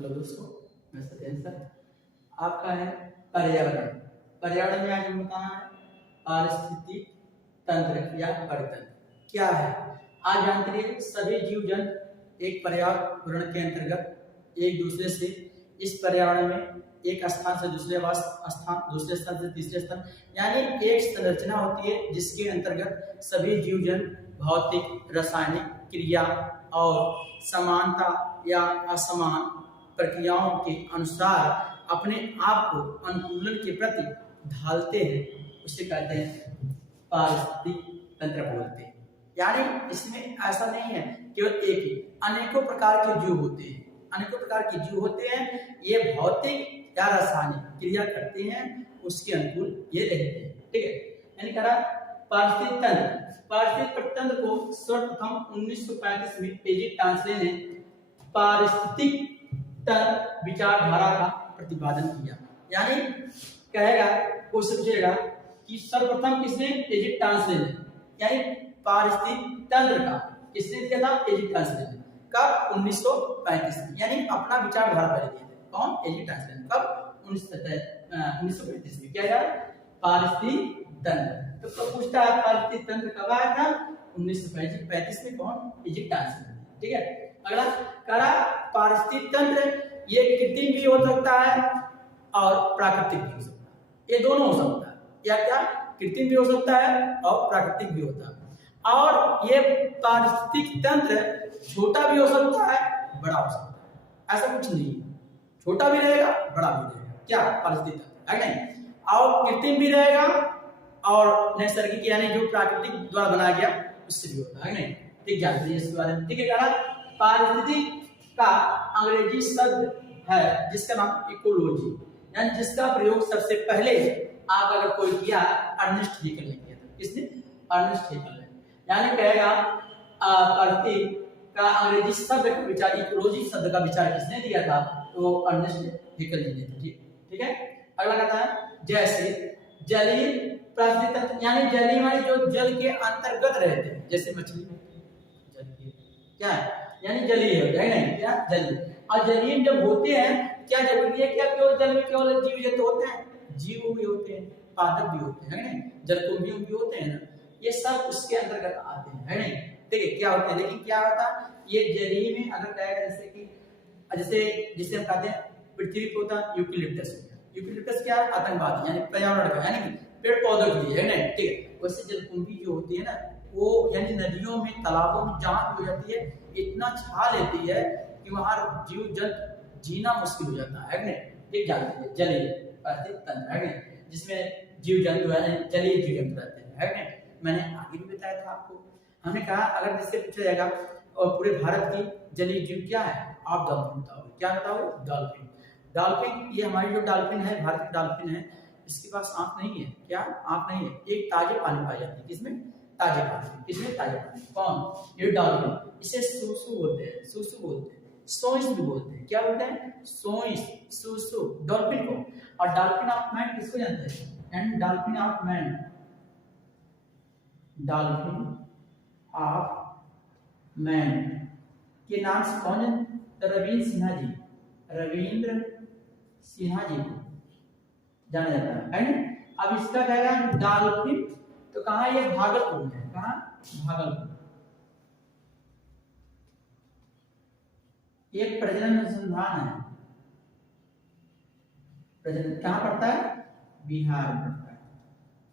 Hello दोस्तों, मैं Satyendra sir. आपका है पर्यावरण। पर्यावरण में आज हम बताना है पारिस्थितिक तंत्र या परितंत्र क्या है। आज जानते हैं सभी जीव जंतु एक पर्यावरण के अंतर्गत एक दूसरे से इस पर्यावरण में एक स्थान से दूसरे स्थान, दूसरे स्थान से तीसरे स्थान, यानी एक संरचना होती है जिसके अंतर्गत सभी जीव जंतु भौतिक रासायनिक क्रिया और समानता या असमान प्रक्रियाओं के अनुसार अपने आप को अनुकूलन के प्रति ढालते हैं, उसे कहते हैं पारिस्थितिक तंत्र बोलते हैं। यानी इसमें ऐसा नहीं है केवल एक ही, अनेकों प्रकार के जीव होते हैं, अनेकों प्रकार के जीव होते हैं। ये भौतिक या रासायनिक क्रिया करते हैं, उसके अनुकूल ये रहते हैं। ठीक है, यानी कहा पारिस्थितिक तंत्र। पारिस्थितिक तंत्र को सर्वप्रथम 1935 में एजी टांसले ने पारिस्थितिक तंत्र विचारधारा का प्रतिपादन किया। यानी कहेगा, क्वेश्चन पूछेगा कि सर्वप्रथम किसने? एजी टांसले ने। यानी पारिस्थितिक तंत्र का किसने दिया था? एजी टांसले ने। कब? 1935 में। यानी अपना विचारधारा पहले दिए थे। कौन? एजी टांसले ने। कब? 1935 में। क्या है? पारिस्थितिक तंत्र। तो पूछता है पारिस्थितिक तंत्र कब आया था? 1935 में। कौन? एजी टांसले। ठीक है, अगला करा पारिस्थितिक तंत्र ये कृत्रिम भी हो सकता है और प्राकृतिक भी हो सकता है। ये दोनों हो सकता है। या क्या? कृत्रिम भी हो सकता है और प्राकृतिक भी होता है। और ये पारिस्थितिक तंत्र छोटा भी हो सकता है, बड़ा हो सकता है। ऐसा कुछ नहीं है, छोटा भी रहेगा, बड़ा भी रहेगा। क्या? पारिस्थितिक तंत्र है नहीं। और कृत्रिम भी रहेगा और नैसर्गिक यानी जो प्राकृतिक द्वारा बनाया गया उससे भी होता है नहीं। ठीक है, इसके बारे में। ठीक है, पारिस्थितिक का अंग्रेजी शब्द है जिसका नाम इकोलॉजी, यानी जिसका प्रयोग सबसे पहले आप अगर कोई किया अर्नेस्ट हेकल ने किया था। किसने? अर्नेस्ट हेकल ने। यानी कहेगा पारिस्थितिक का अंग्रेजी शब्द का विचार, इकोलॉजी शब्द का विचार किसने दिया था? तो अर्नेस्ट हेकल जी ने दिया। ठीक है, अगला कहता है जैसे जलीय पारिस्थितिक तंत्र, यानी जलीय वाले जो जल के अंतर्गत रहते हैं, जैसे मछली जल के क्या है, यानी जलीय है नहीं। क्या? जलीय। और जलीय जब होते हैं, क्या जरूरी है क्या केवल जल में केवल जीव जंतु होते हैं? जीव भी होते हैं, पादप भी होते हैं, है नहीं? जलकुंभी भी होते हैं ना, ये सब उसके अंतर्गत आते हैं, है नहीं? ठीक है, क्या होते हैं? लेकिन क्या होता है ये जलीय में अगर कहेगा जैसे कि जिसे हम कहते हैं पृथ्वी पे होता है यूकेलिप्टस। यूकेलिप्टस क्या है? आतंकवादी, यानी पर्यावरण का, यानी पेड़ पौधों के लिए, है नहीं? ठीक है, वैसे जलकुंभी जो होती है ना, वो यानी नदियों में, तालाबों में जहाँ भी हो जाती है, इतना छा लेती है कि वहां जीव जंतु जीना मुश्किल हो जाता है नहीं? ठीक, जानते हैं जलीय पारिस्थितिक तंत्र है नहीं, जिसमें जीव जंतु है जलीय जीव जंतु रहते हैं, है नहीं? मैंने आगे भी बताया था आपको। हमने कहा अगर जिससे पूछा जाएगा और पूरे भारत की जलीय जीव क्या है, आप डॉल्फिन बताओगे। क्या बताओगे? डॉल्फिन। डॉल्फिन, ये हमारी जो डॉल्फिन है, भारत की डॉल्फिन है, इसके पास आंख नहीं है। क्या? आंख नहीं है। एक ताजे पानी पाई जाती है। किसमें? ताजे पानी। किसमें? ताजे पानी। कौन? ये डॉल्फिन। इसे सूसू बोलते हैं, सूसू बोलते हैं, सोइस भी बोलते हैं। क्या बोलते हैं? सोइस, सूसू, डॉल्फिन को। और डॉल्फिन ऑफ मैन किसको जानते हैं? And dolphin of man, dolphin of man के नाम से कौन है? रविंद्र सिन्हा जी, रविंद्र सिन्हा जी को जाना जाता है ना? अब इसका कहेगा डॉल्फिन, तो कहाँ? ये भागलपुर में है। कहाँ? भागलपुर। ये प्रजनन अनुसंधान है। प्रजनन कहाँ पड़ता है? बिहार में पड़ता है,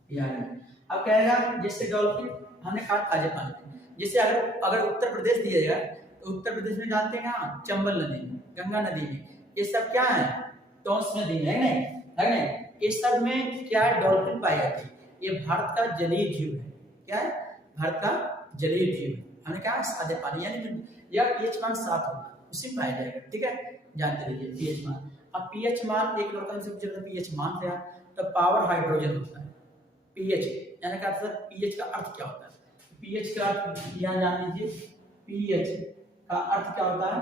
बिहार में। अब कहेगा जैसे डॉल्फिन हमने कहा ताजे पानी में, जैसे अगर उत्तर प्रदेश दिया जाएगा तो उत्तर प्रदेश में जानते हैं कहाँ? चंबल नदी में, गंगा नदी में, ये सब क्या है? टोंस नदी में, है नहीं? है नहीं? ये सब में क्या है? डॉल्फिन पाई जाती है। ये भारत का जलीय जीव है। क्या है? भारत का जलीय जीव है। हमने कहा सादे पानी, यानी यह पीएच मान 7 होगा उसी में पाया जाएगा। ठीक है, जानते रहिए पीएच मान। अब पीएच मान एक लड़का से पूछा था पीएच मान क्या, तो पावर हाइड्रोजन होता है। पीएच यानी का पीएच का अर्थ क्या होता है? पीएच का अर्थ यहाँ जान लीजिए, पीएच का अर्थ क्या होता है?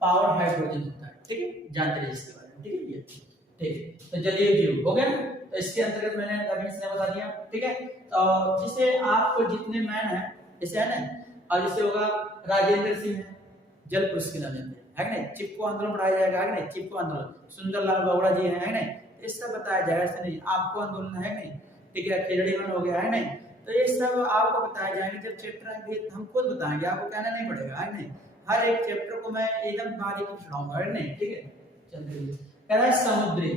पावर हाइड्रोजन होता है। ठीक है, जानते रहिए इसके बारे में। ठीक है, ये ठीक। तो जलीय जीव हो गया ना, तो इसके अंतर्गत मैंने रविंद्र ने बता दिया। ठीक है, तो जिसे आपको जितने मैन है जैसे है ना, और जैसे होगा राजेंद्र सिंह है, जल पुरुष के नाम देते है नहीं, चिपको आंदोलन पढ़ाया जाएगा, है नहीं, चिपको आंदोलन सुंदरलाल गौड़ा जी है नहीं, ये सब बताया जाएगा, ऐसे नहीं आपको आंदोलन है नहीं, ठीक है, खिचड़ी बन हो गया है नहीं, तो ये सब आपको बताया जाएगा। जब चैप्टर आएंगे हम खुद बताएंगे, आपको कहना नहीं पड़ेगा, है नहीं, हर एक चैप्टर को मैं एकदम बारीकी से पढ़ाऊंगा, है नहीं, ठीक है। चलिए कह रहा है समुद्री,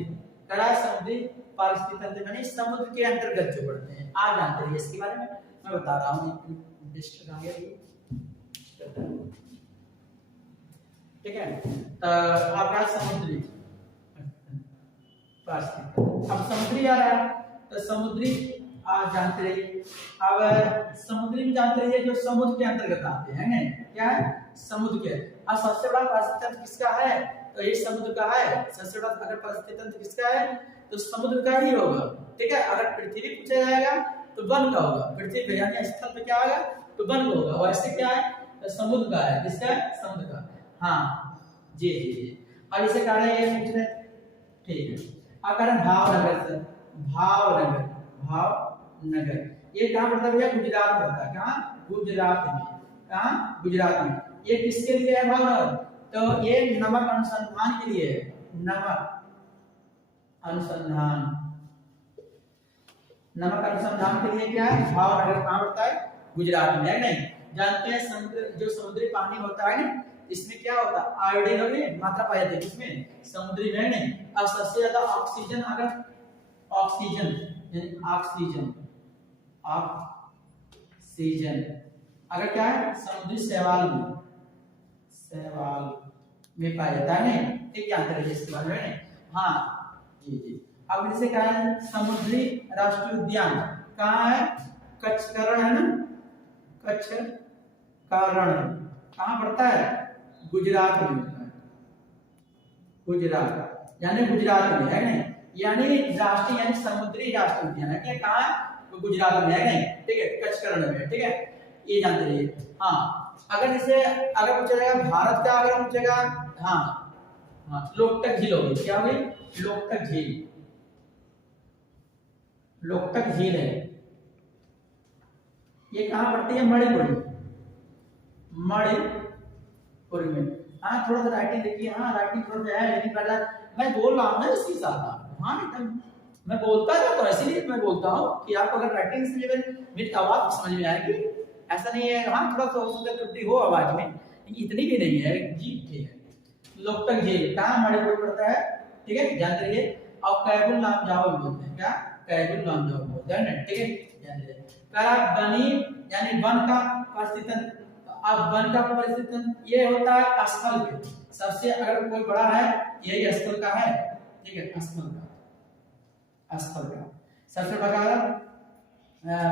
कह रहा है समुद्री पारिस्थितिक तंत्र यानी समुद्र के अंतर्गत जो पड़ते हैं, आज जानते हैं इसके बारे में मैं बता रहा हूँ, ठीक है। आपका समुद्री पारिस्थितिक, अब समुद्री आ रहा है तो समुद्री आप जानते रहिए। अब समुद्री में जानते रहिए जो समुद्र के अंतर्गत आते हैं, नहीं क्या है, समुद्र के। अब सबसे बड़ा पारिस्थितिक तंत्र किसका है, तो ये समुद्र का है। सबसे बड़ा अगर पारिस्थितिक तंत्र किसका है तो समुद्र का ही होगा, ठीक है। अगर पृथ्वी पूछा जाएगा तो वन का होगा, पृथ्वी पे यानी स्थल पे क्या होगा तो वन होगा, और ऐसे क्या है तो समुद्र का है, किसका है, समुद्र का। हाँ जी जी जी। अब इसे कह रहे हैं पूछ रहे, ठीक है। अब कह रहे हैं भावनगर से, भावनगर, भावनगर ये कहाँ पड़ता है भैया, गुजरात में पड़ता है, कहाँ, गुजरात में, कहाँ, गुजरात में। ये किसके लिए है भावनगर, तो ये नमक अनुसंधान के लिए है, नमक अनुसंधान, नमक अनुसंधान के लिए क्या है, भावनगर कहाँ पड़ता है, गुजरात में, है नहीं। जानते हैं समुद्र, जो समुद्री पानी होता है ना, इसमें क्या होता है, आयोडीन और मात्रा पाई जाती है, इसमें समुद्री में नहीं। अब सबसे ज्यादा ऑक्सीजन, अगर ऑक्सीजन यानी ऑक्सीजन, ऑक्सीजन अगर क्या है समुद्री शैवाल में, शैवाल में पाया जाता है, नहीं, ठीक, जानते रहिए इसके बारे में। हाँ जी जी। अब इसे क्या है, समुद्री राष्ट्रीय उद्यान कहाँ है, कच्छकरण है ना, कच्छकरण कहाँ पड़ता है, गुजरात में होता है, गुजरात यानी गुजरात में, है नहीं, यानी राष्ट्रीय यानी समुद्री राष्ट्रीय उद्यान है, कहाँ है तो गुजरात में, है नहीं, ठीक है, कच्छकरण में, ठीक है, ये जानते रहिए। हाँ अगर इसे अगर पूछा जाएगा भारत का, अगर पूछेगा, हाँ हाँ लोकटक झील होगी, क्या होगी, लोकटक झील, लोकटक झील है, ये कहाँ पड़ती है, मणिपुर में, मणिपुर में। हाँ थोड़ा सा राइटिंग देखिए, हाँ राइटिंग थोड़ा सा है, लेकिन पहले मैं बोल रहा हूँ ना इसके साथ, हाँ एकदम मैं बोलता रहता हूँ, इसीलिए मैं बोलता हूँ कि आपको अगर राइटिंग से मेरी आवाज समझ में आएगी, ऐसा नहीं है, हाँ थोड़ा सा हो सकता है त्रुटि हो आवाज में, इतनी भी नहीं है जी, ठीक है। लोकटक झील कहाँ, मणिपुर पड़ता है, ठीक है, जानते रहिए। और कैबुल लामजाओ बोलते हैं, क्या, कैबुल लामजाओ बोलते हैं ना, ठीक है, जानते रहिए। बनी यानी वन का परिस्थिति, अब वन का परिस्थिति ये होता है स्थल पे, सबसे अगर कोई बड़ा है यही स्थल का है, ठीक है, स्थल का, स्थल का सबसे बड़ा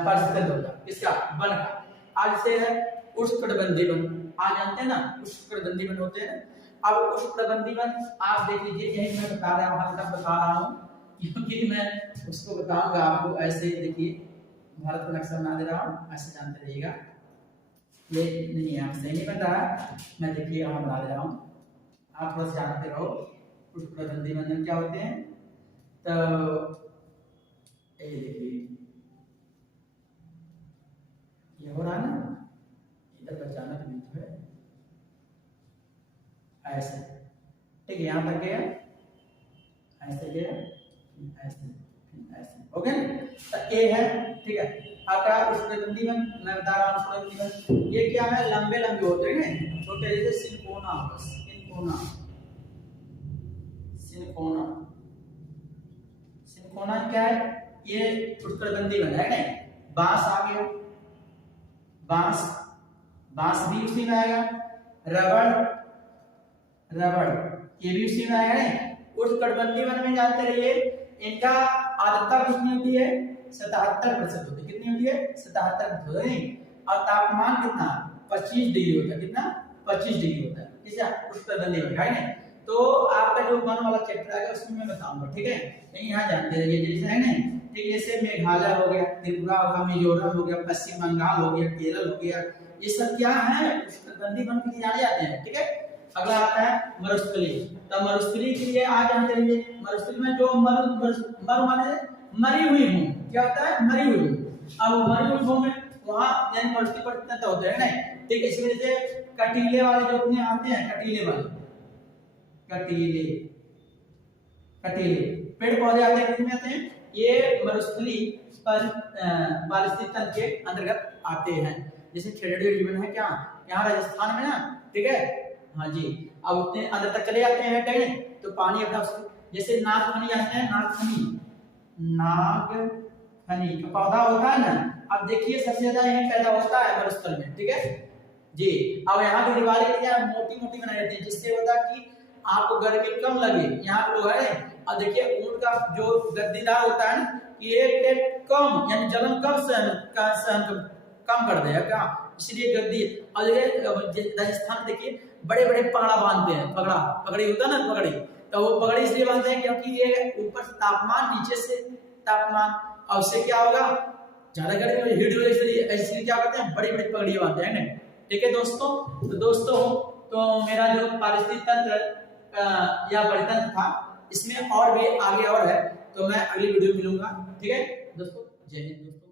परिस्थिति होता है इसका, वन का। आज से है उष्णकटिबंधीय वन, आज जानते हैं ना उष्णकटिबंधीय वन होते हैं। अब उष्णकटिबंधीय वन आप देख लीजिए, यही मैं बता रहा हूँ, हाल बता रहा हूँ, क्योंकि मैं उसको बताऊंगा आपको, ऐसे देखिए भारत का नक्शा बना दे रहा हूँ, ऐसे जानते रहिएगा, ये नहीं है सही नहीं बता रहा मैं, देखिए यहाँ बना दे रहा हूँ, आप थोड़ा सा जानते रहो उष्णकटिबंधीय वन क्या होते हैं। तो ये देखिए ये हो रहा है ना, इधर बचाना तो नहीं है, ऐसे, ठीक है, यहाँ तक गया, ऐसे गया, ऐसे ऐसे, ओके। तो ये है, ठीक है। आपका उष्णकटिबंधीय वन मैं बता रहा हूँ, उष्णकटिबंधीय वन ये क्या है, लंबे लंबे होते हैं, छोटे जैसे सिनकोना, सिनकोना, सिनकोना, सिनकोना क्या है, ये उष्णकटिबंधीय वन है, नहीं। बांस आ गया, बांस, बांस भी उसी में आएगा, रबड़, रबड़ ये भी उसी में आएगा, नहीं। उष्णकटिबंधीय वन में जानते रहिए इनका आर्द्रता कितनी होती है, 77% होती है, कितनी होती है, 77% होती है, और तापमान कितना 25 डिग्री होता है, कितना 25 डिग्री होता है, किसका, उष्णकटिबंधीय वन, है ना। तो आपका जो वन वाला चैप्टर आएगा उसमें मैं बताऊंगा, ठीक है, लेकिन यहाँ जानते रहिए जैसे, है ना, ठीक, जैसे मेघालय हो गया, त्रिपुरा हो गया, मिजोरम हो गया, पश्चिम बंगाल हो गया, केरल हो गया, ये सब क्या है उष्णकटिबंधीय वन के लिए जाने जाते हैं, ठीक है। अगला आता है मरुस्थली, तो मरुस्थली के लिए आज जानते रहिए, मरुस्थली में जो मरु माने मरी हुई भूमि, क्या होता है, मरी हुई भूमि। अब मरी हुई भूमि वहां मरुस्थली परिस्थिति होते हैं, नहीं, ठीक है। इसी वजह से कटीले वाले जो अपने आते हैं, कटीले वाले कटीले, कटीले। पेड़ पौधे आते हैं किसमें आते हैं? ये मरुस्थलीय पारिस्थितिक तंत्र के अंतर्गत आते हैं। जैसे खेड़े जीवन है क्या यहाँ राजस्थान में ना, ठीक है, हाँ जी। अब उतने अंदर तक चले जाते हैं कहीं तो पानी अपना जैसे नागफनी आते हैं, नागफनी का पौधा होता है ना। अब देखिए सबसे ज्यादा यही पैदा होता है मरुस्थल में, ठीक है जी। अब यहाँ की दीवारें क्या मोटी मोटी बनाई जाती है जिससे होता कि आपको गर्मी कम लगे। यहाँ लोग है और देखिए ऊंट का जो गद्दीदार होता है ना, ये कम यानी जलन कम सहन कम कर देगा क्या, इसलिए गद्दी। और राजस्थान देखिए बड़े बड़े पगड़ा बांधते हैं, पगड़ी होता है ना, पगड़ी, तो वो पगड़ी इसलिए बांधते हैं क्योंकि ये ऊपर से तापमान, नीचे से तापमान, और उससे क्या होगा ज्यादा गर्मी हीट हो, इसलिए क्या करते हैं बड़ी बड़ी पगड़ी बांधते हैं ना, ठीक है दोस्तों। तो दोस्तों तो मेरा जो पारिस्थितिक तंत्र या परितंत्र था इसमें और भी आगे और है, तो मैं अगली वीडियो मिलूंगा, ठीक है दोस्तों। जय हिंद दोस्तों।